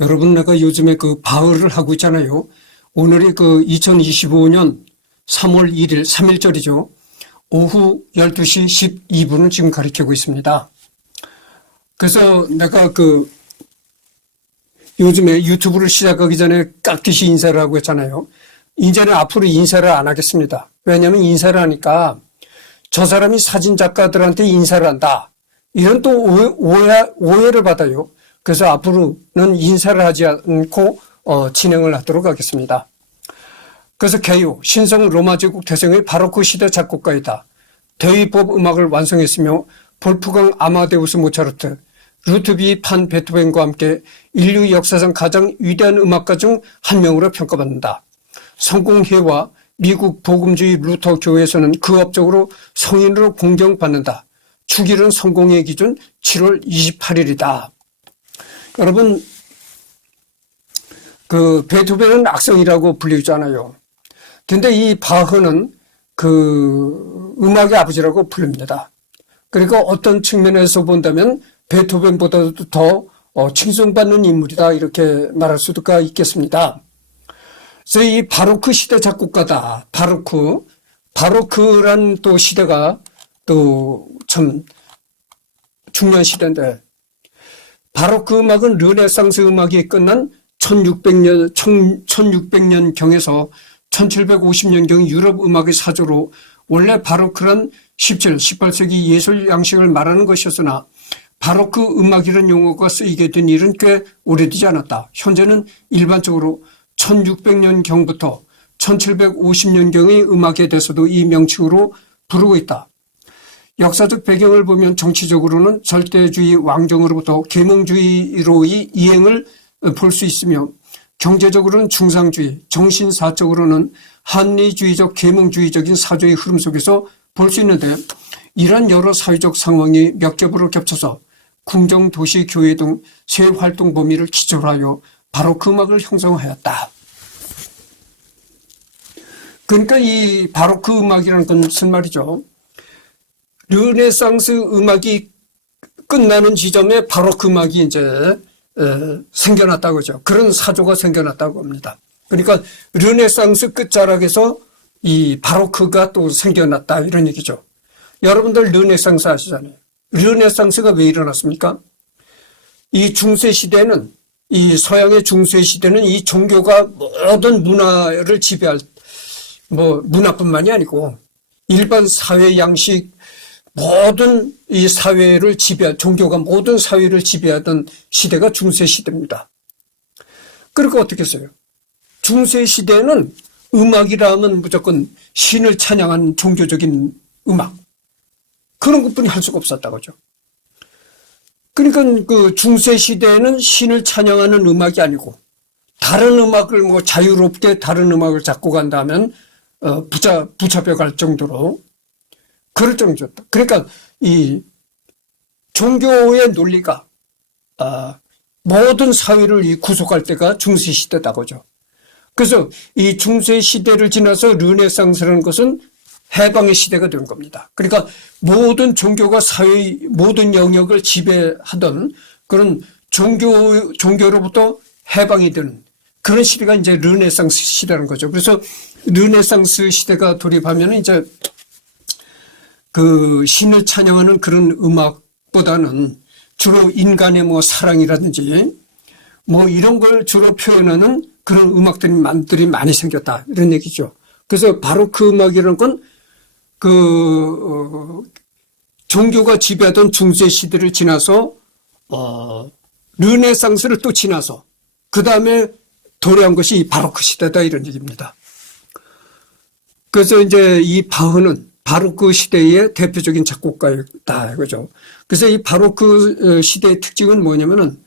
여러분, 내가 요즘에 그 바흐를 하고 있잖아요. 오늘이 그 2025년 3월 1일, 3일절이죠. 오후 12시 12분을 지금 가리키고 있습니다. 그래서 내가 그 요즘에 유튜브를 시작하기 전에 깍듯이 인사를 하고 했잖아요. 이제는 앞으로 인사를 안 하겠습니다. 왜냐하면 인사를 하니까 저 사람이 사진작가들한테 인사를 한다. 이런 또 오해를 받아요. 그래서 앞으로는 인사를 하지 않고 진행을 하도록 하겠습니다. 그래서 개요, 신성 로마제국 대성의 바로크 시대 작곡가이다. 대위법 음악을 완성했으며 볼프강 아마데우스 모차르트, 루트비 판 베토벤과 함께 인류 역사상 가장 위대한 음악가 중 한 명으로 평가받는다. 성공회와 미국 복음주의 루터 교회에서는 그 업적으로 성인으로 공경받는다. 축일은 성공의 기준 7월 28일이다. 여러분, 그 베토벤은 악성이라고 불리잖아요. 근데 이 바흐는 그 음악의 아버지라고 부릅니다. 그러니까 어떤 측면에서 본다면 베토벤보다도 더 칭송받는 인물이다, 이렇게 말할 수가 있겠습니다. 그래서 이 바로크 시대 작곡가다. 바로크란 또 시대가 또 참 중요한 시대인데, 바로크 음악은 르네상스 음악이 끝난 1600년경에서 1750년경 유럽 음악의 사조로, 원래 바로크란 18세기 예술 양식을 말하는 것이었으나 바로크 음악이라는 용어가 쓰이게 된 일은 꽤 오래되지 않았다. 현재는 일반적으로 1600년경부터 1750년경의 음악에 대해서도 이 명칭으로 부르고 있다. 역사적 배경을 보면 정치적으로는 절대주의 왕정으로부터 계몽주의로의 이행을 볼 수 있으며, 경제적으로는 중상주의, 정신사적으로는 한리주의적 계몽주의적인 사조의 흐름 속에서 볼 수 있는데, 이러한 여러 사회적 상황이 몇 겹으로 겹쳐서 궁정, 도시, 교회 등 세 활동 범위를 기초로 하여 바로크 음악을 형성하였다. 그러니까 이 바로크 음악이라는 건 무슨 말이죠? 르네상스 음악이 끝나는 지점에 바로크 음악이 이제 생겨났다고 그러죠. 그런 사조가 생겨났다고 합니다. 그러니까 르네상스 끝자락에서 이 바로크가 또 생겨났다, 이런 얘기죠. 여러분들 르네상스 아시잖아요. 르네상스가 왜 일어났습니까? 이 중세시대는, 이 서양의 중세시대는 이 종교가 모든 문화를 지배할, 문화뿐만이 아니고 일반 사회 양식, 모든 이 사회를 종교가 모든 사회를 지배하던 시대가 중세시대입니다. 그러니까 어떻게 했어요? 중세시대는 음악이라 하면 무조건 신을 찬양하는 종교적인 음악, 그런 것뿐이 할 수가 없었다고죠. 그러니까 그 중세시대에는 신을 찬양하는 음악이 아니고 다른 음악을 자유롭게 다른 음악을 작곡한다면 붙잡혀갈 정도로, 그럴 정도였다. 그러니까 이 종교의 논리가 모든 사회를 구속할 때가 중세시대다고죠. 그래서 이 중세시대를 지나서 르네상스라는 것은 해방의 시대가 된 겁니다. 그러니까 모든 종교가 사회의 모든 영역을 지배하던 그런 종교로부터 해방이 되는 그런 시대가 이제 르네상스 시대라는 거죠. 그래서 르네상스 시대가 돌입하면 이제 그 신을 찬양하는 그런 음악보다는 주로 인간의 사랑이라든지 이런 걸 주로 표현하는 그런 음악들이 많이 생겼다, 이런 얘기죠. 그래서 바로 그 음악이라는 건 종교가 지배하던 중세 시대를 지나서 르네상스를 또 지나서 그 다음에 도래한 것이 바로크 시대다, 이런 얘기입니다. 그래서 이제 이 바흐는 바로크 시대의 대표적인 작곡가였다, 이거죠. 그래서 이 바로크 시대의 특징은 뭐냐면은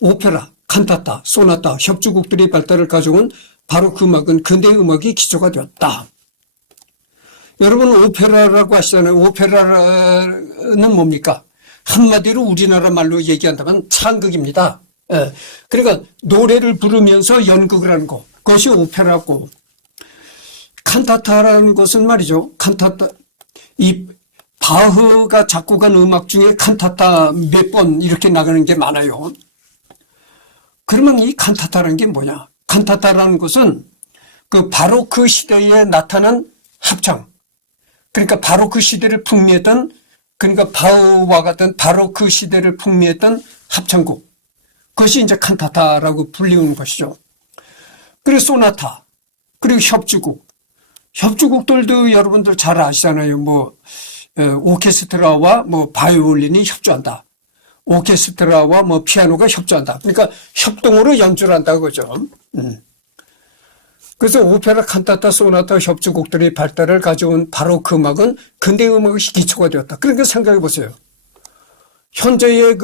오페라, 칸타타, 소나타, 협주곡들의 발달을 가져온 바로크 음악은 근대 음악이 기초가 되었다. 여러분, 오페라라고 하시잖아요. 오페라는 뭡니까? 한마디로 우리나라 말로 얘기한다면 창극입니다. 예. 그러니까 노래를 부르면서 연극을 하는 거, 그것이 오페라고, 칸타타라는 것은 말이죠. 칸타타, 이 바흐가 작곡한 음악 중에 칸타타 몇 번 이렇게 나가는 게 많아요. 그러면 이 칸타타라는 게 뭐냐? 칸타타라는 것은 바로 그 시대에 나타난 합창. 그러니까 바로 그 시대를 풍미했던, 그러니까 바흐와 같은 바로 그 시대를 풍미했던 합창곡. 그것이 이제 칸타타라고 불리우는 것이죠. 그리고 소나타, 그리고 협주곡. 협주곡들도 여러분들 잘 아시잖아요. 오케스트라와 바이올린이 협주한다. 오케스트라와 피아노가 협주한다. 그러니까 협동으로 연주를 한다고 그러죠. 그래서 오페라, 칸타타, 소나타 협주곡들의 발달을 가져온 바로 그 음악은 근대 음악의 기초가 되었다. 그러니까 생각해 보세요. 현재의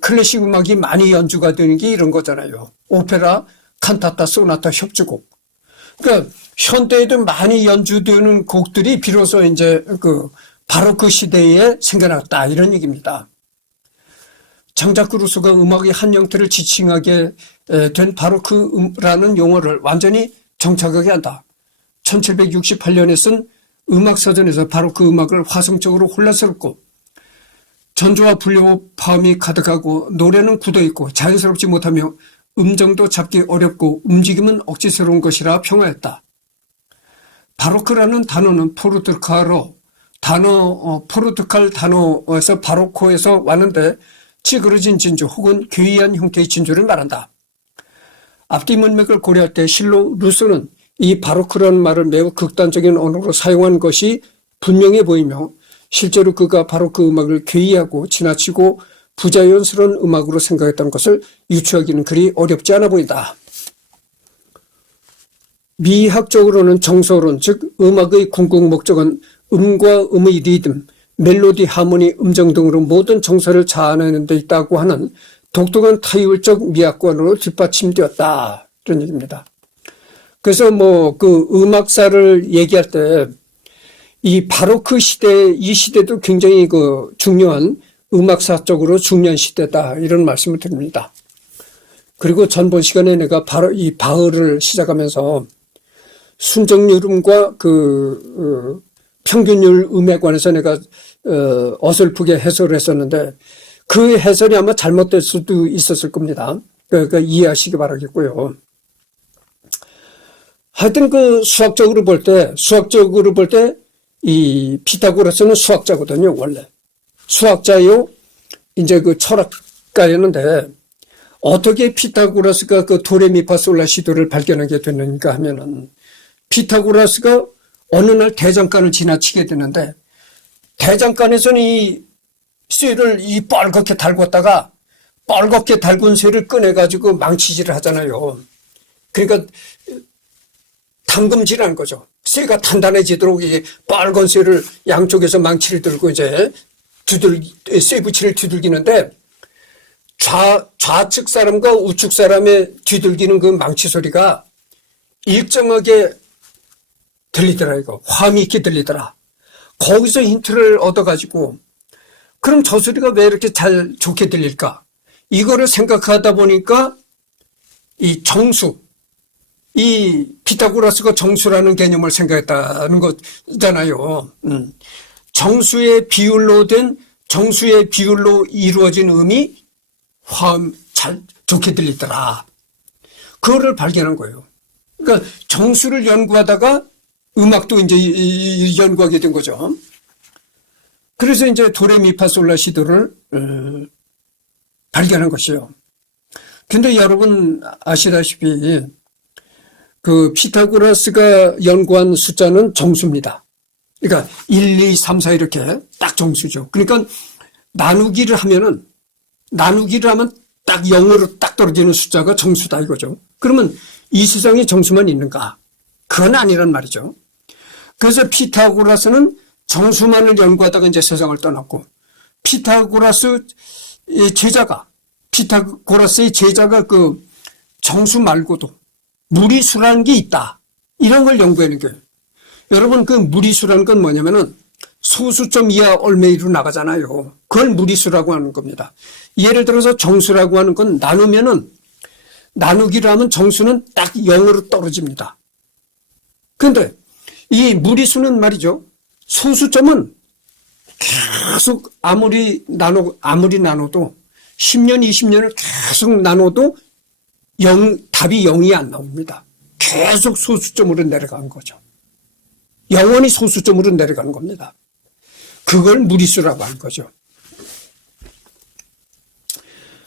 클래식 음악이 많이 연주가 되는 게 이런 거잖아요. 오페라, 칸타타, 소나타 협주곡. 그러니까 현대에도 많이 연주되는 곡들이 비로소 이제 바로 그 시대에 생겨났다. 이런 얘기입니다. 장자크 루소가 음악의 한 형태를 지칭하게 된 바로크라는 용어를 완전히 정착하게 한다. 1768년에 쓴 음악서전에서 바로크 음악을 화성적으로 혼란스럽고 전조와 불협화음이 가득하고 노래는 굳어있고 자연스럽지 못하며 음정도 잡기 어렵고 움직임은 억지스러운 것이라 평하였다. 바로크라는 단어는 포르투갈 단어에서 바로코에서 왔는데 찌그러진 진주 혹은 괴이한 형태의 진주를 말한다. 앞뒤 문맥을 고려할 때 실로 루소는 이 바로크라는 말을 매우 극단적인 언어로 사용한 것이 분명해 보이며 실제로 그가 바로크 음악을 괴이하고 지나치고 부자연스러운 음악으로 생각했다는 것을 유추하기는 그리 어렵지 않아 보인다. 미학적으로는 정서론, 즉 음악의 궁극 목적은 음과 음의 리듬, 멜로디, 하모니, 음정 등으로 모든 정서를 자아내는 데 있다고 하는 독특한 타율적 미학관으로 뒷받침되었다. 이런 얘기입니다. 그래서 음악사를 얘기할 때 이 바로크 시대, 이 시대도 굉장히 중요한 음악사적으로 중요한 시대다. 이런 말씀을 드립니다. 그리고 전번 시간에 내가 바로 이 바흐를 시작하면서 순정유음과 평균율 음에 관해서 내가 어설프게 해설을 했었는데 그 해설이 아마 잘못될 수도 있었을 겁니다. 그러니까 이해하시기 바라겠고요. 하여튼 수학적으로 볼 때 이 피타고라스는 수학자거든요, 원래. 수학자요, 이제 철학가였는데 어떻게 피타고라스가 도레미파솔라시도를 발견하게 됐는가 하면은 피타고라스가 어느 날 대장간을 지나치게 되는데 대장간에서는 이 쇠를 뻘겋게 달궜다가 뻘겋게 달군 쇠를 꺼내가지고 망치질을 하잖아요. 그러니까 당금질하는 거죠. 쇠가 단단해지도록 이제 빨간 쇠를 양쪽에서 망치를 들고 이제 쇠 부치를 뒤들기는데 좌측 사람과 우측 사람의 뒤들기는 그 망치 소리가 일정하게 들리더라, 이거. 화음이 있게 들리더라. 거기서 힌트를 얻어가지고, 그럼 저 소리가 왜 이렇게 좋게 들릴까? 이거를 생각하다 보니까, 이 피타고라스가 정수라는 개념을 생각했다는 거잖아요. 정수의 비율로 이루어진 음이 좋게 들리더라. 그거를 발견한 거예요. 그러니까 정수를 연구하다가 음악도 이제 연구하게 된 거죠. 그래서 이제 도레미파솔라시도를 발견한 것이에요. 근데 여러분 아시다시피 피타고라스가 연구한 숫자는 정수입니다. 그러니까 1, 2, 3, 4 이렇게 딱 정수죠. 그러니까 나누기를 하면 딱 0으로 딱 떨어지는 숫자가 정수다 이거죠. 그러면 이 세상에 정수만 있는가? 그건 아니란 말이죠. 그래서 피타고라스는 정수만을 연구하다가 이제 세상을 떠났고 피타고라스의 제자가 정수 말고도 무리수라는 게 있다. 이런 걸 연구하는 거예요. 여러분 무리수라는 건 뭐냐면은 소수점 이하 얼메이로 나가잖아요. 그걸 무리수라고 하는 겁니다. 예를 들어서 정수라고 하는 건 나누기로 하면 정수는 딱 0으로 떨어집니다. 그런데 이 무리수는 말이죠. 소수점은 계속 아무리 나눠도 10년, 20년을 계속 나눠도 답이 0이 안 나옵니다. 계속 소수점으로 내려가는 거죠. 영원히 소수점으로 내려가는 겁니다. 그걸 무리수라고 하는 거죠.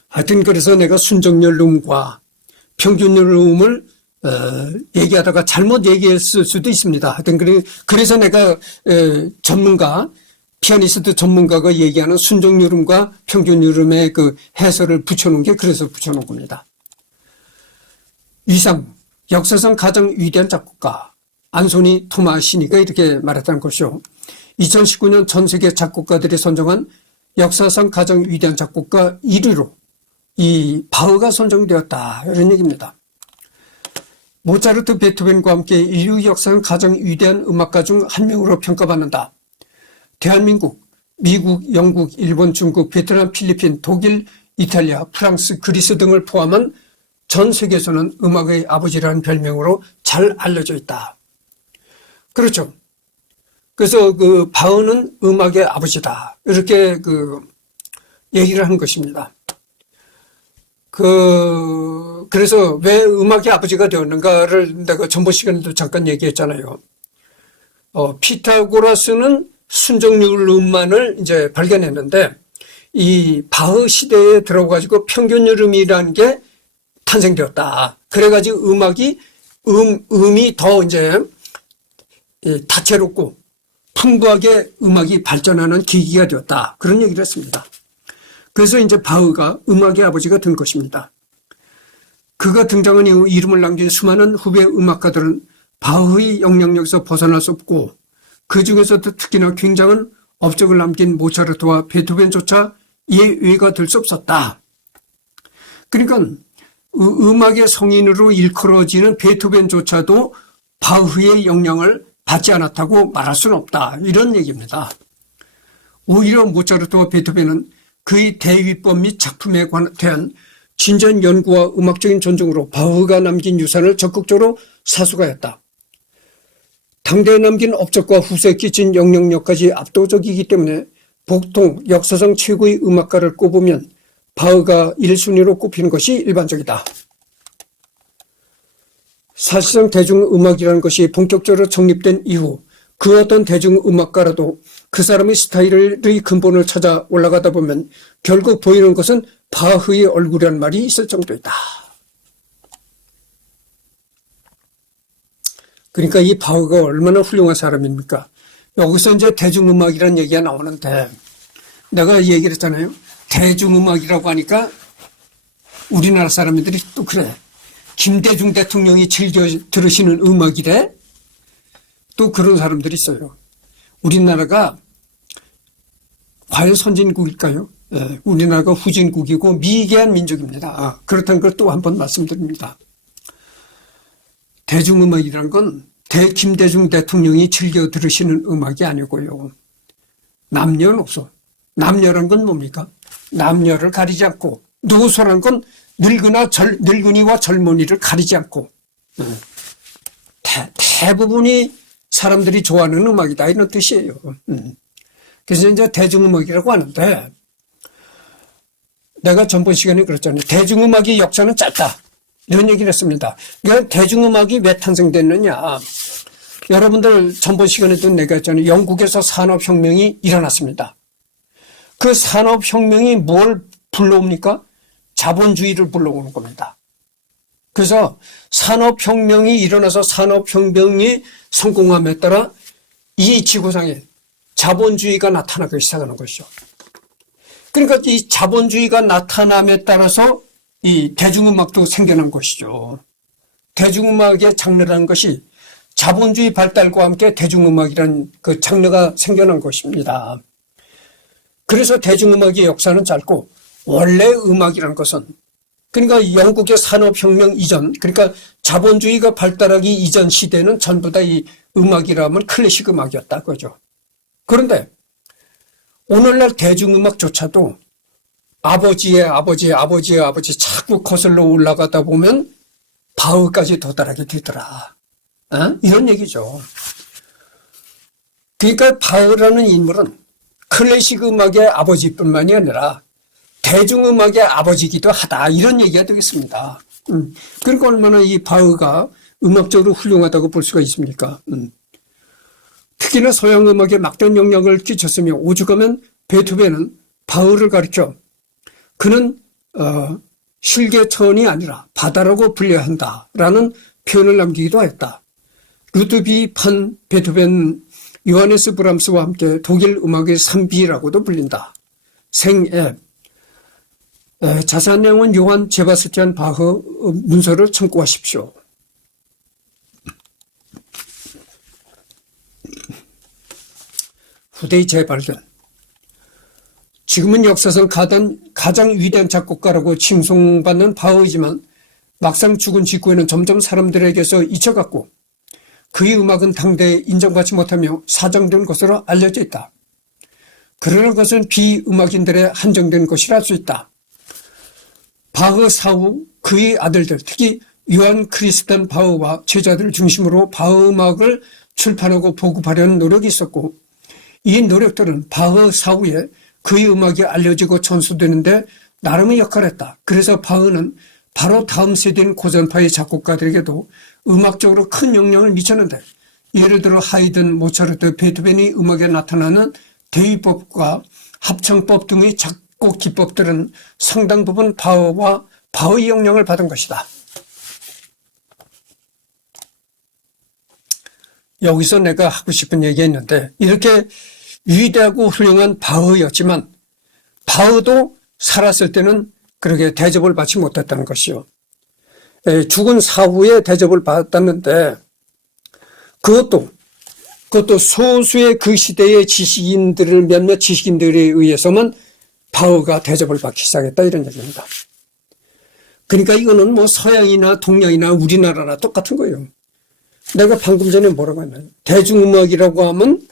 하여튼 그래서 내가 순정연lum과 평균연lum을 얘기하다가 잘못 얘기했을 수도 있습니다. 하여튼 그래서 내가 전문가, 피아니스트 전문가가 얘기하는 순정연lum과 평균연lum의 그 해설을 붙여놓은 게 그래서 붙여놓은 겁니다. 이상 역사상 가장 위대한 작곡가 안소니 토마시니가 이렇게 말했다는 것이요. 2019년 전 세계 작곡가들이 선정한 역사상 가장 위대한 작곡가 1위로 이 바흐가 선정되었다, 이런 얘기입니다. 모차르트, 베토벤과 함께 인류 역사상 가장 위대한 음악가 중 한 명으로 평가받는다. 대한민국, 미국, 영국, 일본, 중국, 베트남, 필리핀, 독일, 이탈리아, 프랑스, 그리스 등을 포함한 전 세계에서는 음악의 아버지라는 별명으로 잘 알려져 있다. 그렇죠. 그래서 그 바흐는 음악의 아버지다, 이렇게 얘기를 하는 것입니다. 그래서 왜 음악의 아버지가 되었는가를 내가 전번 시간에도 잠깐 얘기했잖아요. 피타고라스는 순정연lum만을 이제 발견했는데, 이 바흐 시대에 들어가지고 평균연lum이라는 게 탄생되었다. 그래가지고 음악이, 음이 더 이제 다채롭고 풍부하게 음악이 발전하는 계기가 되었다, 그런 얘기를 했습니다. 그래서 이제 바흐가 음악의 아버지가 된 것입니다. 그가 등장한 이후 이름을 남긴 수많은 후배 음악가들은 바흐의 영향력에서 벗어날 수 없고, 그 중에서도 특히나 굉장한 업적을 남긴 모차르트와 베토벤조차 예외가 될 수 없었다. 그러니까 음악의 성인으로 일컬어지는 베토벤조차도 바흐의 영향을 받지 않았다고 말할 수는 없다, 이런 얘기입니다. 오히려 모차르트와 베토벤은 그의 대위법 및 작품에 대한 진지한 연구와 음악적인 존중으로 바흐가 남긴 유산을 적극적으로 사수하였다. 당대에 남긴 업적과 후세에 끼친 영향력까지 압도적이기 때문에 보통 역사상 최고의 음악가를 꼽으면 바흐가 1순위로 꼽히는 것이 일반적이다. 사실상 대중음악이라는 것이 본격적으로 정립된 이후 그 어떤 대중음악가라도 그 사람의 스타일의 근본을 찾아 올라가다 보면 결국 보이는 것은 바흐의 얼굴이라는 말이 있을 정도이다. 그러니까 이 바흐가 얼마나 훌륭한 사람입니까? 여기서 이제 대중음악이라는 얘기가 나오는데, 내가 얘기를 했잖아요. 대중음악이라고 하니까 우리나라 사람들이 또 그래. 김대중 대통령이 즐겨 들으시는 음악이래? 또 그런 사람들이 있어요. 우리나라가 과연 선진국일까요? 네, 우리나라가 후진국이고 미개한 민족입니다. 그렇다는 걸 또 한 번 말씀드립니다. 대중음악이라는 건 김대중 대통령이 즐겨 들으시는 음악이 아니고요. 남녀노소. 남녀란 건 뭡니까? 남녀를 가리지 않고, 노소란 건 늙은이와 젊은이를 가리지 않고, 대부분이 사람들이 좋아하는 음악이다, 이런 뜻이에요. 그래서 이제 대중음악이라고 하는데, 내가 전번 시간에 그랬잖아요. 대중음악의 역사는 짧다, 이런 얘기를 했습니다. 그러니까 대중음악이 왜 탄생됐느냐. 여러분들 전번 시간에도 내가 했잖아요. 영국에서 산업혁명이 일어났습니다. 그 산업혁명이 뭘 불러옵니까? 자본주의를 불러오는 겁니다. 그래서 산업혁명이 일어나서 산업혁명이 성공함에 따라 이 지구상에 자본주의가 나타나기 시작하는 것이죠. 그러니까 이 자본주의가 나타남에 따라서 이 대중음악도 생겨난 것이죠. 대중음악의 장르라는 것이 자본주의 발달과 함께 대중음악이라는 그 장르가 생겨난 것입니다. 그래서 대중음악의 역사는 짧고, 원래 음악이라는 것은, 그러니까 영국의 산업혁명 이전, 그러니까 자본주의가 발달하기 이전 시대는 전부 다 이 음악이라면 클래식 음악이었다, 그죠. 그런데 오늘날 대중음악조차도 아버지의 아버지 자꾸 거슬러 올라가다 보면 바흐까지 도달하게 되더라. 이런 얘기죠. 그러니까 바흐라는 인물은 클래식 음악의 아버지뿐만이 아니라 대중음악의 아버지이기도 하다. 이런 얘기가 되겠습니다. 그러니까 얼마나 이 바흐가 음악적으로 훌륭하다고 볼 수가 있습니까? 특히나 서양 음악에 막대한 영향을 끼쳤으며 오죽하면 베토벤은 바흐를 가리켜 그는 실개천이 아니라 바다라고 불려야 한다라는 표현을 남기기도 했다. 루드비 판 베토벤 요하네스 브람스와 함께 독일 음악의 산비라고도 불린다. 생애 자세한 내용은 요한 제바스티안 바흐 문서를 참고하십시오. 후대의 재발견. 지금은 역사상 가장 위대한 작곡가라고 칭송받는 바흐이지만 막상 죽은 직후에는 점점 사람들에게서 잊혀갔고 그의 음악은 당대에 인정받지 못하며 사정된 것으로 알려져 있다. 그러나 그것은 비음악인들의 한정된 것이라 할 수 있다. 바흐 사후 그의 아들들, 특히 요한 크리스탄 바흐와 제자들을 중심으로 바흐 음악을 출판하고 보급하려는 노력이 있었고 이 노력들은 바흐 사후에 그의 음악이 알려지고 전수되는데 나름의 역할을 했다. 그래서 바흐는 바로 다음 세대인 고전파의 작곡가들에게도 음악적으로 큰 영향을 미쳤는데 예를 들어 하이든, 모차르트, 베토벤이 음악에 나타나는 대위법과 합창법 등의 작곡 기법들은 상당 부분 바흐와 바흐의 영향을 받은 것이다. 여기서 내가 하고 싶은 얘기가 있는데 이렇게 위대하고 훌륭한 바흐였지만 바흐도 살았을 때는 그렇게 대접을 받지 못했다는 것이요. 죽은 사후에 대접을 받았다는데 그것도 소수의 그 시대의 몇몇 지식인들에 의해서만 바흐가 대접을 받기 시작했다 이런 얘기입니다. 그러니까 이거는 뭐 서양이나 동양이나 우리나라나 똑같은 거예요. 내가 방금 전에 뭐라고 했나요? 대중음악이라고 하면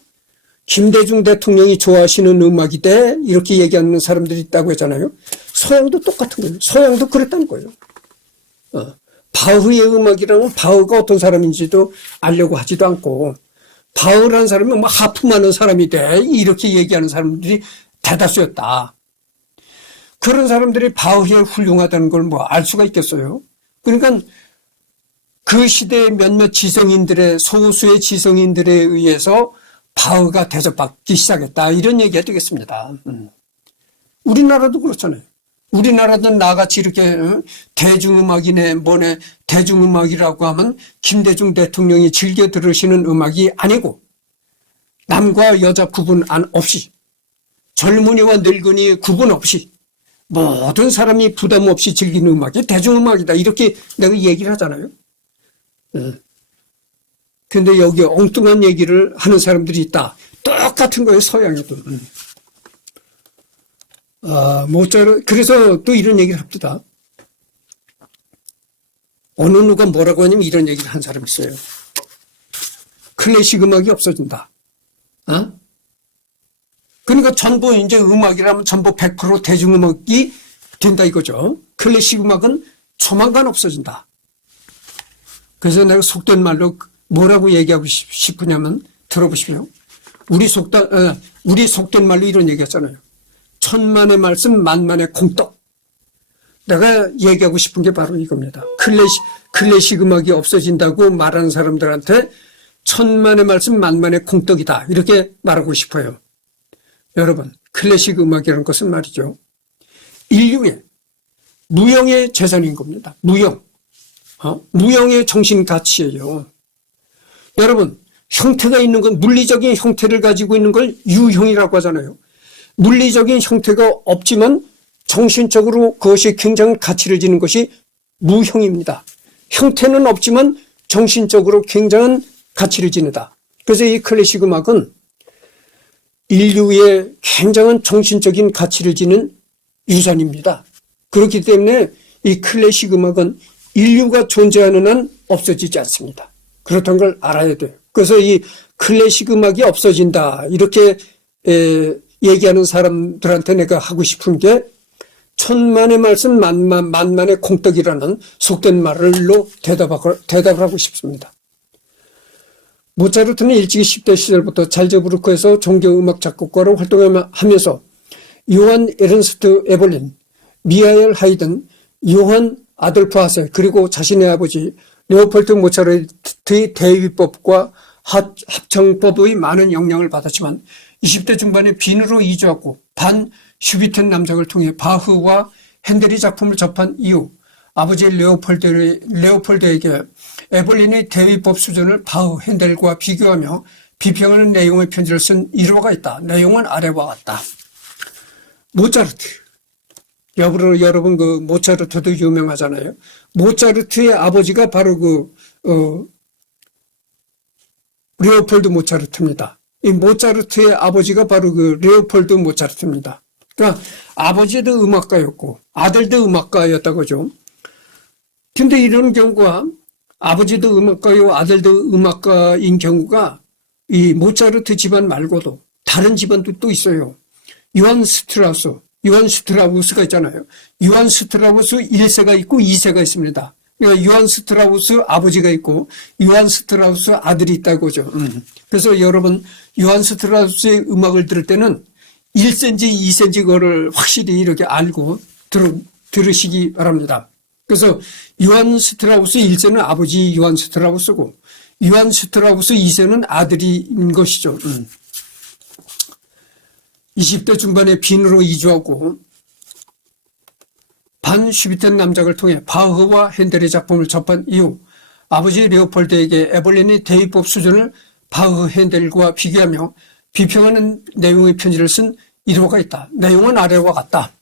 김대중 대통령이 좋아하시는 음악이대 이렇게 얘기하는 사람들이 있다고 했잖아요. 서양도 똑같은 거예요. 서양도 그랬다는 거예요. 바흐의 음악이라면 바흐가 어떤 사람인지도 알려고 하지도 않고 바흐라는 사람이 뭐 하품하는 사람이대 이렇게 얘기하는 사람들이 대다수였다. 그런 사람들이 바흐에 훌륭하다는 걸 뭐 알 수가 있겠어요. 그러니까 그 시대의 몇몇 지성인들의 소수의 지성인들에 의해서 바흐가 대접받기 시작했다 이런 얘기가 되겠습니다. 우리나라도 그렇잖아요. 우리나라도 나같이 이렇게 대중음악이네 뭐네 대중음악이라고 하면 김대중 대통령이 즐겨 들으시는 음악이 아니고 남과 여자 구분 없이 젊은이와 늙은이의 구분 없이 모든 사람이 부담 없이 즐기는 음악이 대중음악이다 이렇게 내가 얘기를 하잖아요. 그런데 여기 엉뚱한 얘기를 하는 사람들이 있다. 똑같은 거예요, 서양에도. 그래서 또 이런 얘기를 합니다. 어느 누가 뭐라고 하냐면 이런 얘기를 한 사람이 있어요. 클래식 음악이 없어진다. 그러니까 전부 이제 음악이라면 전부 100% 대중음악이 된다 이거죠. 클래식 음악은 조만간 없어진다. 그래서 내가 속된 말로 뭐라고 얘기하고 싶으냐면 들어보십시오. 우리 속된 말로 이런 얘기했잖아요. 천만의 말씀 만만의 콩떡. 내가 얘기하고 싶은 게 바로 이겁니다. 클래식 음악이 없어진다고 말하는 사람들한테 천만의 말씀 만만의 콩떡이다 이렇게 말하고 싶어요. 여러분 클래식 음악이라는 것은 말이죠. 인류의 무형의 재산인 겁니다. 무형의 정신가치예요. 여러분 형태가 있는 건 물리적인 형태를 가지고 있는 걸 유형이라고 하잖아요. 물리적인 형태가 없지만 정신적으로 그것이 굉장한 가치를 지닌 것이 무형입니다. 형태는 없지만 정신적으로 굉장한 가치를 지니다. 그래서 이 클래식 음악은 인류의 굉장한 정신적인 가치를 지닌 유산입니다. 그렇기 때문에 이 클래식 음악은 인류가 존재하는 한 없어지지 않습니다. 그렇다는 걸 알아야 돼요. 그래서 이 클래식 음악이 없어진다 이렇게 얘기하는 사람들한테 내가 하고 싶은 게 천만의 말씀 만만의 콩떡이라는 속된 말로 대답을 하고 싶습니다. 모차르트는 일찍이 10대 시절부터 잘츠부르크에서 종교음악 작곡가로 활동하면서 요한 에른스트 에볼린, 미하엘 하이든, 요한 아돌프 하세, 그리고 자신의 아버지 레오폴드 모차르트의 대위법과 합청법의 많은 영향을 받았지만 20대 중반에 빈으로 이주하고 반 슈비텐 남작을 통해 바흐와 핸델의 작품을 접한 이후 아버지 레오폴드에게 에벌린의 대위법 수준을 바흐, 핸델과 비교하며 비평하는 내용의 편지를 쓴 일화가 있다. 내용은 아래와 같다. 모차르트. 여러분 그 모차르트도 유명하잖아요. 모차르트의 아버지가 바로 레오폴드 모차르트입니다. 이 모차르트의 아버지가 바로 레오폴드 모차르트입니다. 그러니까 아버지도 음악가였고 아들도 음악가였다고죠. 근데 이런 경우가 아버지도 음악가요, 아들도 음악가인 경우가 이 모차르트 집안 말고도 다른 집안도 또 있어요. 요한 스트라우스가 있잖아요. 요한 스트라우스 1세가 있고 2세가 있습니다. 그러니까 요한 스트라우스 아버지가 있고 요한 스트라우스 아들이 있다고죠. 그래서 여러분 요한 스트라우스의 음악을 들을 때는 1세인지 2세인지 그거를 확실히 이렇게 알고 들으시기 바랍니다. 그래서 요한 스트라우스 1세는 아버지 요한 스트라우스고 요한 스트라우스 2세는 아들인 것이죠. 20대 중반에 빈으로 이주하고 반 슈비텐 남작을 통해 바흐와 핸델의 작품을 접한 이후 아버지 레오폴드에게 에벌린의 대위법 수준을 바흐, 핸델과 비교하며 비평하는 내용의 편지를 쓴 일화가 있다. 내용은 아래와 같다.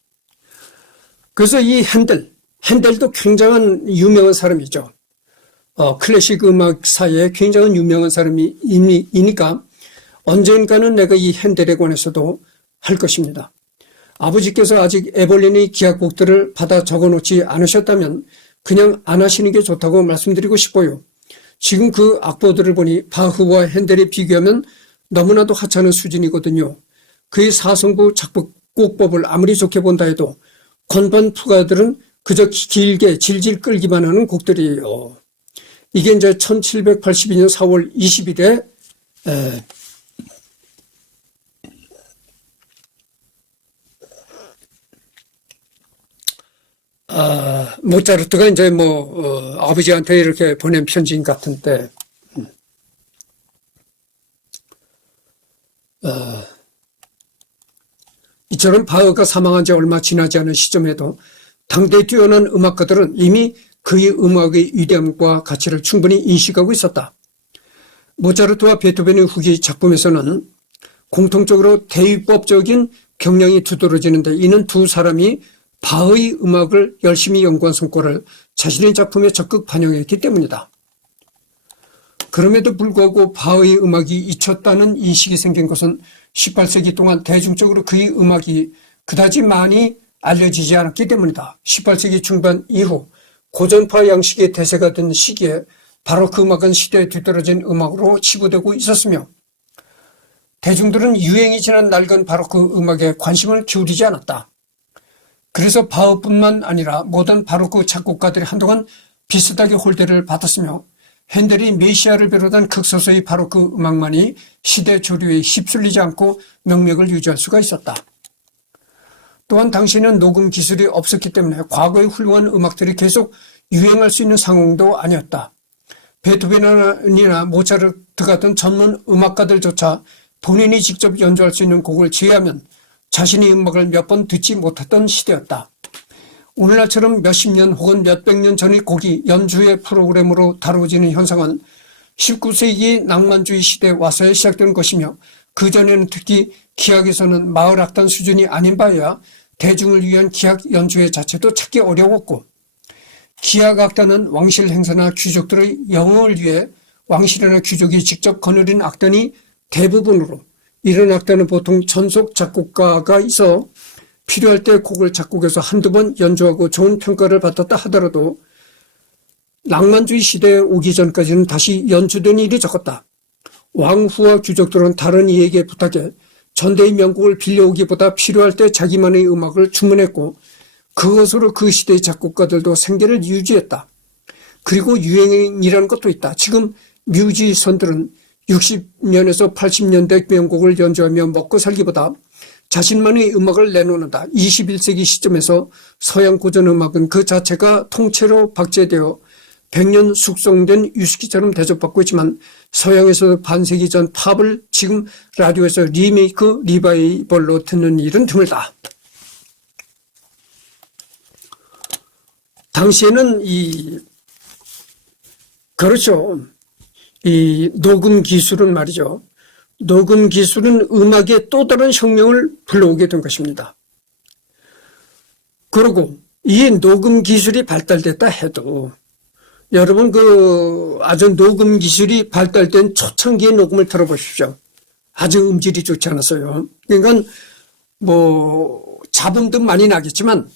그래서 이 핸델도 굉장한 유명한 사람이죠. 클래식 음악사에 굉장히 유명한 사람이니까 언젠가는 내가 이 핸델에 관해서도 할 것입니다. 아버지께서 아직 에벌린의 기악곡들을 받아 적어놓지 않으셨다면 그냥 안 하시는 게 좋다고 말씀드리고 싶어요. 지금 그 악보들을 보니 바흐와 핸델에 비교하면 너무나도 하찮은 수준이거든요. 그의 사성부 작곡법을 아무리 좋게 본다 해도 건반 푸가들은 그저 길게 질질 끌기만 하는 곡들이에요. 이게 이제 1782년 4월 20일에 모차르트가 이제 아버지한테 이렇게 보낸 편지인 같은데, 이처럼 바흐가 사망한 지 얼마 지나지 않은 시점에도 당대 뛰어난 음악가들은 이미 그의 음악의 위대함과 가치를 충분히 인식하고 있었다. 모차르트와 베토벤의 후기 작품에서는 공통적으로 대위법적인 경향이 두드러지는데 이는 두 사람이 바흐의 음악을 열심히 연구한 성과를 자신의 작품에 적극 반영했기 때문이다. 그럼에도 불구하고 바흐의 음악이 잊혔다는 인식이 생긴 것은 18세기 동안 대중적으로 그의 음악이 그다지 많이 알려지지 않았기 때문이다. 18세기 중반 이후 고전파 양식의 대세가 된 시기에 바로 그 음악은 시대에 뒤떨어진 음악으로 치부되고 있었으며 대중들은 유행이 지난 낡은 바로크 음악에 관심을 기울이지 않았다. 그래서 바흐뿐만 아니라 모든 바로크 작곡가들이 한동안 비슷하게 홀대를 받았으며 핸델이 메시아를 비롯한 극소수의 바로크 음악만이 시대 조류에 휩쓸리지 않고 명맥을 유지할 수가 있었다. 또한 당시에는 녹음 기술이 없었기 때문에 과거의 훌륭한 음악들이 계속 유행할 수 있는 상황도 아니었다. 베토벤이나 모차르트 같은 전문 음악가들조차 본인이 직접 연주할 수 있는 곡을 제외하면 자신의 음악을 몇 번 듣지 못했던 시대였다. 오늘날처럼 몇십 년 혹은 몇백 년 전의 곡이 연주회 프로그램으로 다뤄지는 현상은 19세기 낭만주의 시대에 와서야 시작된 것이며 그전에는 특히 기악에서는 마을 악단 수준이 아닌 바에야 대중을 위한 기악 연주회 자체도 찾기 어려웠고 기악 악단은 왕실 행사나 귀족들의 영흥을 위해 왕실이나 귀족이 직접 거느린 악단이 대부분으로 이런 악단은 보통 전속 작곡가가 있어 필요할 때 곡을 작곡해서 한두 번 연주하고 좋은 평가를 받았다 하더라도 낭만주의 시대에 오기 전까지는 다시 연주된 일이 적었다. 왕후와 귀족들은 다른 이에게 부탁해 전대의 명곡을 빌려오기보다 필요할 때 자기만의 음악을 주문했고 그것으로 그 시대의 작곡가들도 생계를 유지했다. 그리고 유행이라는 것도 있다. 지금 뮤지션들은 60년에서 80년대 명곡을 연주하며 먹고 살기보다 자신만의 음악을 내놓는다. 21세기 시점에서 서양 고전 음악은 그 자체가 통째로 박제되어 100년 숙성된 위스키처럼 대접받고 있지만 서양에서 반세기 전 팝을 지금 라디오에서 리메이크, 리바이벌로 듣는 일은 드물다. 당시에는 그렇죠. 이 녹음 기술은 말이죠. 녹음 기술은 음악의 또 다른 혁명을 불러오게 된 것입니다. 그리고 이 녹음 기술이 발달됐다 해도 여러분 아주 녹음 기술이 발달된 초창기의 녹음을 들어보십시오. 아주 음질이 좋지 않았어요. 그러니까 잡음도 많이 나겠지만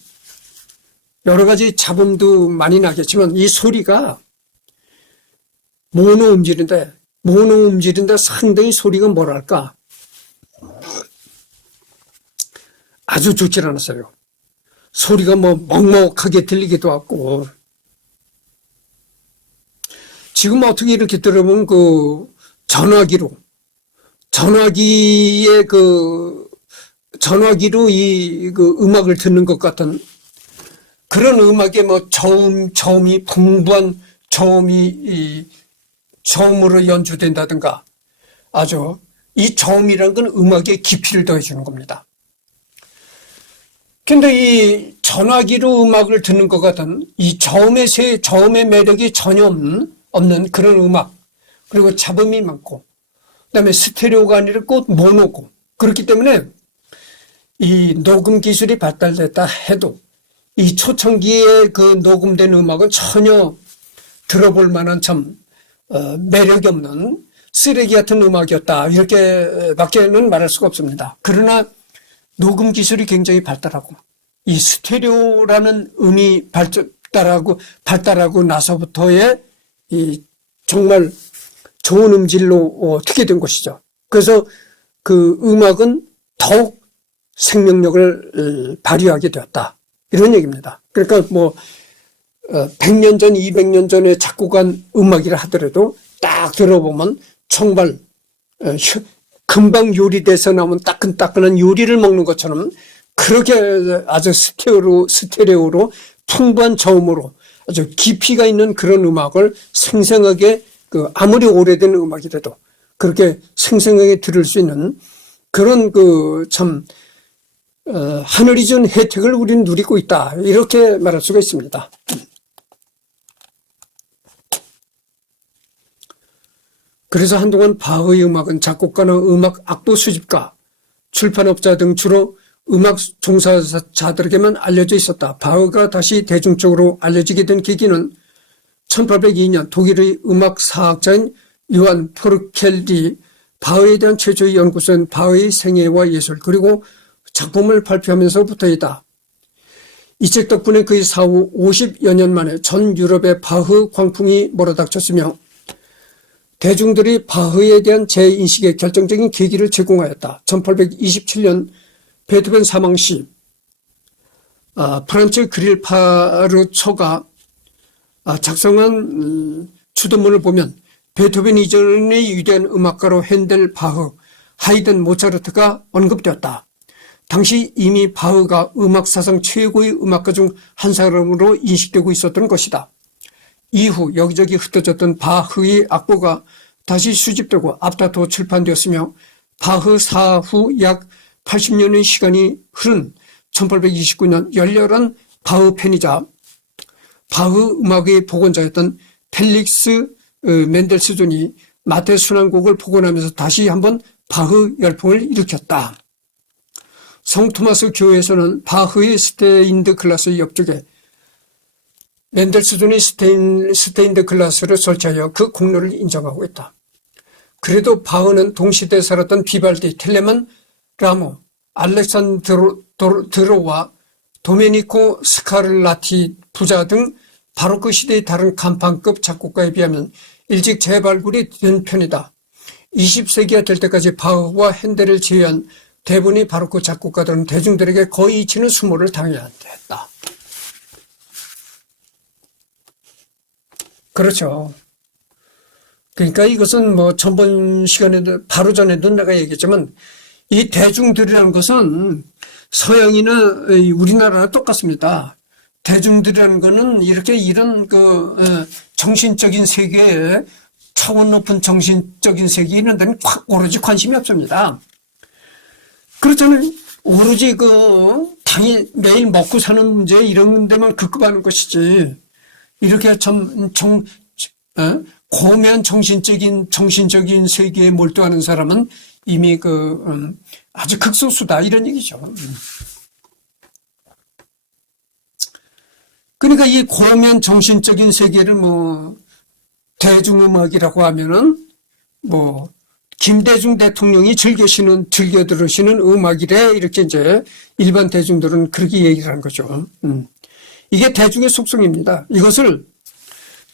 여러 가지 잡음도 많이 나겠지만 이 소리가 모노 음질인데 상당히 소리가 뭐랄까 아주 좋지 않았어요. 소리가 먹먹하게 들리기도 하고 지금 어떻게 이렇게 들어보면 전화기로 이 음악을 듣는 것 같은 그런 음악에 저음이 풍부한 저음으로 연주된다든가 아주 이 저음이란 건 음악에 깊이를 더해주는 겁니다. 근데 이 전화기로 음악을 듣는 것 같은 이 저음의 매력이 전혀 없는 그런 음악, 그리고 잡음이 많고 그다음에 스테레오가 아니라 꼭 모노고 그렇기 때문에 이 녹음 기술이 발달됐다 해도 이 초창기에 녹음된 음악은 전혀 들어볼 만한 매력이 없는 쓰레기 같은 음악이었다. 이렇게밖에는 말할 수가 없습니다. 그러나 녹음 기술이 굉장히 발달하고 이 스테레오라는 음이 발달하고 나서부터의 이 정말 좋은 음질로 듣게 된 것이죠. 그래서 그 음악은 더욱 생명력을 발휘하게 되었다. 이런 얘기입니다. 그러니까 100년 전, 200년 전에 작곡한 음악이라 하더라도 딱 들어보면 정말 금방 요리돼서 나온 따끈따끈한 요리를 먹는 것처럼 그렇게 아주 스테레오로 풍부한 저음으로 아주 깊이가 있는 그런 음악을 생생하게 아무리 오래된 음악이라도 그렇게 생생하게 들을 수 있는 그런 하늘이 준 혜택을 우리는 누리고 있다. 이렇게 말할 수가 있습니다. 그래서 한동안 바흐의 음악은 작곡가나 음악 악보 수집가, 출판업자 등 주로 음악 종사자들에게만 알려져 있었다. 바흐가 다시 대중적으로 알려지게 된 계기는 1802년 독일의 음악사학자인 요한 포르켈리 바흐에 대한 최초의 연구소인 바흐의 생애와 예술 그리고 작품을 발표하면서부터이다. 이 책 덕분에 그의 사후 50여 년 만에 전 유럽의 바흐 광풍이 몰아닥쳤으며 대중들이 바흐에 대한 재인식의 결정적인 계기를 제공하였다. 1827년 베토벤 사망 시 프란츠 그릴파르초가 작성한 추도문을 보면 베토벤 이전의 위대한 음악가로 핸델, 바흐, 하이든, 모차르트가 언급되었다. 당시 이미 바흐가 음악사상 최고의 음악가 중 한 사람으로 인식되고 있었던 것이다. 이후 여기저기 흩어졌던 바흐의 악보가 다시 수집되고 앞다투어 출판되었으며 바흐 사후 약 80년의 시간이 흐른 1829년 열렬한 바흐 팬이자 바흐 음악의 복원자였던 펠릭스 멘델스존이 마테 순환곡을 복원하면서 다시 한번 바흐 열풍을 일으켰다. 성토마스 교회에서는 바흐의 스테인드 글라스 옆쪽에 멘델스존이 스테인드 글라스를 설치하여 그 공로를 인정하고 있다. 그래도 바흐는 동시대에 살았던 비발디, 텔레만, 라모, 알렉산드로와 도메니코 스카를라티 부자 등 바로크 시대의 다른 간판급 작곡가에 비하면 일찍 재발굴이 된 편이다. 20세기가 될 때까지 바흐와 핸델을 제외한 대부분의 바로크 작곡가들은 대중들에게 거의 잊히는 수모를 당해야 했다. 그렇죠. 그러니까 이것은 전번 시간에도 바로 전에도 내가 얘기했지만 이 대중들이라는 것은 서양이나 우리나라랑 똑같습니다. 대중들이라는 것은 이렇게 이런 정신적인 세계에 차원 높은 정신적인 세계 이런 데는 오로지 관심이 없습니다. 그렇잖아요. 오로지 당이 매일 먹고 사는 문제 이런 데만 급급하는 것이지. 이렇게 고면 정신적인 세계에 몰두하는 사람은 이미 아주 극소수다 이런 얘기죠. 그러니까 이 고면 정신적인 세계를 대중음악이라고 하면은 김대중 대통령이 즐겨 들으시는 음악이래 이렇게 이제 일반 대중들은 그렇게 얘기를 하는 거죠. 이게 대중의 속성입니다. 이것을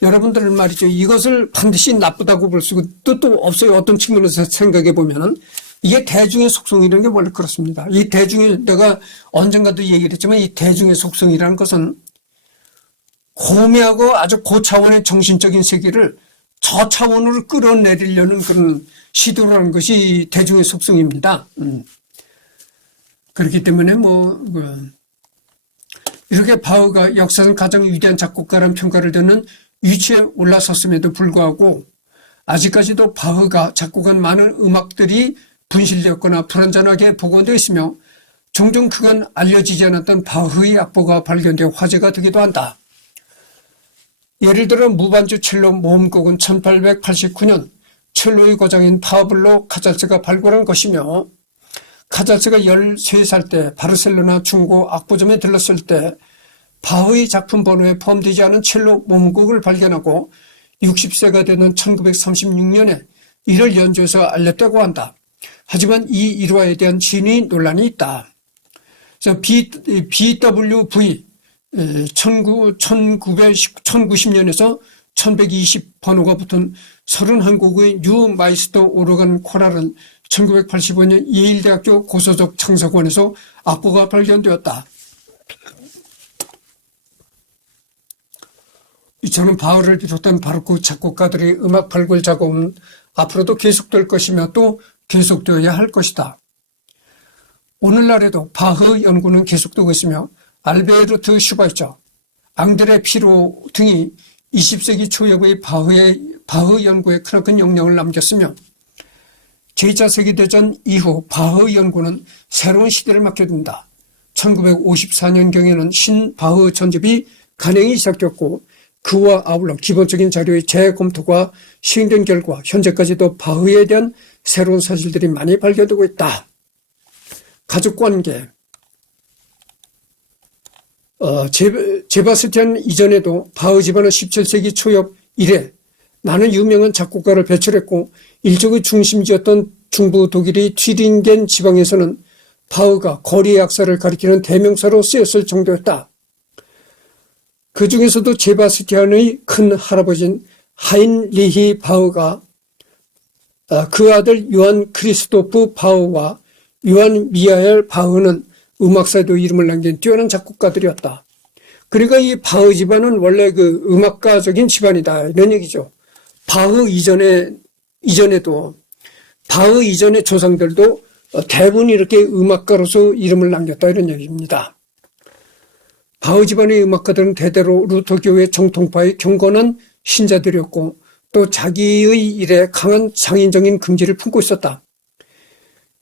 여러분들 말이죠. 이것을 반드시 나쁘다고 볼 수가 또 없어요. 어떤 측면에서 생각해 보면은 이게 대중의 속성이라는 게 원래 그렇습니다. 이 대중의 내가 언젠가도 얘기를 했지만 이 대중의 속성이라는 것은 고매하고 아주 고차원의 정신적인 세계를 저차원으로 끌어내리려는 그런 시도라는 것이 대중의 속성입니다. 그렇기 때문에 이렇게 바흐가 역사상 가장 위대한 작곡가라는 평가를 듣는 위치에 올라섰음에도 불구하고 아직까지도 바흐가 작곡한 많은 음악들이 분실되었거나 불완전하게 복원되어 있으며 종종 그간 알려지지 않았던 바흐의 악보가 발견되어 화제가 되기도 한다. 예를 들어 무반주 첼로 모음곡은 1889년 첼로의 고장인 파블로 카잘스가 발굴한 것이며 카잘스가 13살 때 바르셀로나 중고 악보점에 들렀을 때 바흐의 작품 번호에 포함되지 않은 첼로 모음곡을 발견하고 60세가 되는 1936년에 이를 연주해서 알렸다고 한다. 하지만 이 일화에 대한 진위 논란이 있다. BWV 1990년에서 1120 번호가 붙은 31곡의 뉴 마이스터 오르간 코랄은 1985년 예일대학교 고서적 창작원에서 악보가 발견되었다. 저는 바흐를 비롯한 바로크 작곡가들의 음악 발굴 작업은 앞으로도 계속될 것이며 또 계속되어야 할 것이다. 오늘날에도 바흐 연구는 계속되고 있으며 알베르트 슈바이처, 앙드레 피로 등이 20세기 초엽의 바흐 연구에 크나큰 영향을 남겼으며 제2차 세계대전 이후 바흐 연구는 새로운 시대를 맞게 된다. 1954년경에는 신바흐 전집이 간행이 시작되었고 그와 아울러 기본적인 자료의 재검토가 시행된 결과 현재까지도 바흐에 대한 새로운 사실들이 많이 발견되고 있다. 가족관계, 제바스티안 이전에도 바흐 집안은 17세기 초엽 이래 많은 유명한 작곡가를 배출했고 일족의 중심지였던 중부 독일의 튀링겐 지방에서는 바흐가 거리의 약사를 가리키는 대명사로 쓰였을 정도였다. 그 중에서도 제바스티안의 큰 할아버지인 하인리히 바흐가 그 아들 요한 크리스토프 바흐와 요한 미하엘 바흐는 음악사에도 이름을 남긴 뛰어난 작곡가들이었다. 그러니까 이 바흐 집안은 원래 음악가적인 집안이다 이런 얘기죠. 바흐 이전에도 바흐 이전의 조상들도 대부분 이렇게 음악가로서 이름을 남겼다 이런 얘기입니다. 바흐 집안의 음악가들은 대대로 루터교회 정통파의 경건한 신자들이었고 또 자기의 일에 강한 장인적인 긍지를 품고 있었다.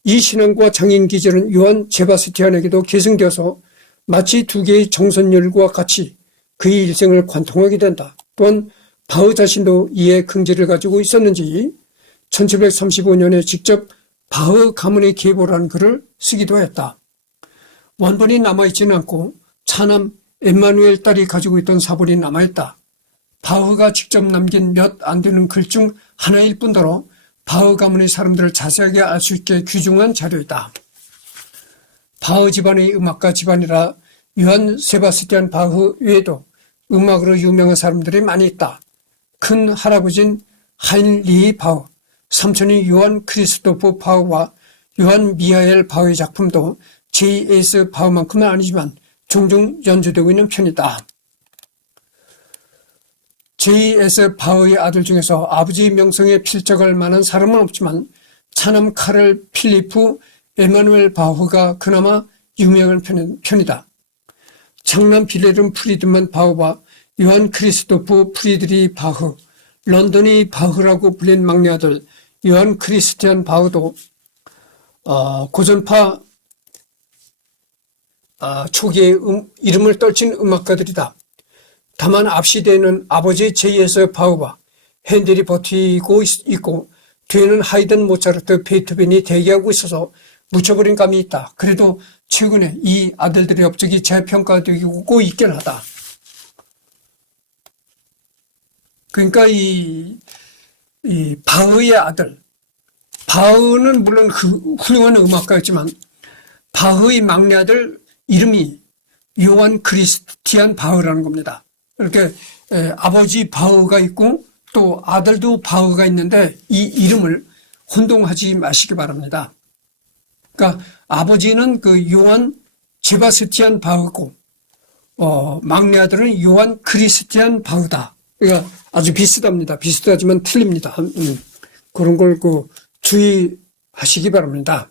이 신앙과 장인 기질은 요한 제바스티안에게도 계승되어서 마치 두 개의 정선열과 같이 그의 일생을 관통하게 된다. 또한 바흐 자신도 이에 긍지를 가지고 있었는지 1735년에 직접 바흐 가문의 계보라는 글을 쓰기도 했다. 원본이 남아있지는 않고 차남 엠마누엘 딸이 가지고 있던 사본이 남아있다. 바흐가 직접 남긴 몇 안 되는 글 중 하나일 뿐더러 바흐 가문의 사람들을 자세하게 알 수 있게 귀중한 자료이다. 바흐 집안의 음악가 집안이라 요한 세바스티안 바흐 외에도 음악으로 유명한 사람들이 많이 있다. 큰 할아버지인 하인리히 바흐, 삼촌이 요한 크리스토프 바흐와 요한 미하엘 바흐의 작품도 J.S. 바흐만큼은 아니지만 종종 연주되고 있는 편이다. J.S. 바흐의 아들 중에서 아버지 명성에 필적할 만한 사람은 없지만 차남 카를 필리프 에마누엘 바흐가 그나마 유명한 편이다. 장남 빌헬름 프리드만 바흐와 요한 크리스토프 프리드리 바흐, 런던이 바흐라고 불린 막내 아들 요한 크리스티안 바흐도 고전파 초기에 이름을 떨친 음악가들이다. 다만 앞시대에는 아버지 제2에서 바흐와 핸델이 버티고 있고 뒤에는 하이든, 모차르트, 베토벤이 대기하고 있어서 묻혀버린 감이 있다. 그래도 최근에 이 아들들의 업적이 재평가되고 있긴 하다. 그러니까 이 바흐의 아들, 바흐는 물론 훌륭한 음악가였지만 바흐의 막내 아들 이름이 요한 크리스티안 바흐라는 겁니다. 이렇게 아버지 바흐가 있고 또 아들도 바흐가 있는데 이 이름을 혼동하지 마시기 바랍니다. 그러니까 아버지는 그 요한 제바스티안 바흐고 막내 아들은 요한 크리스티안 바흐다. 그러니까 아주 비슷합니다. 비슷하지만 틀립니다. 그런 걸 주의하시기 바랍니다.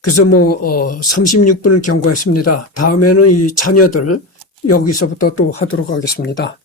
그래서 36분을 경고했습니다. 다음에는 이 자녀들 여기서부터 또 하도록 하겠습니다.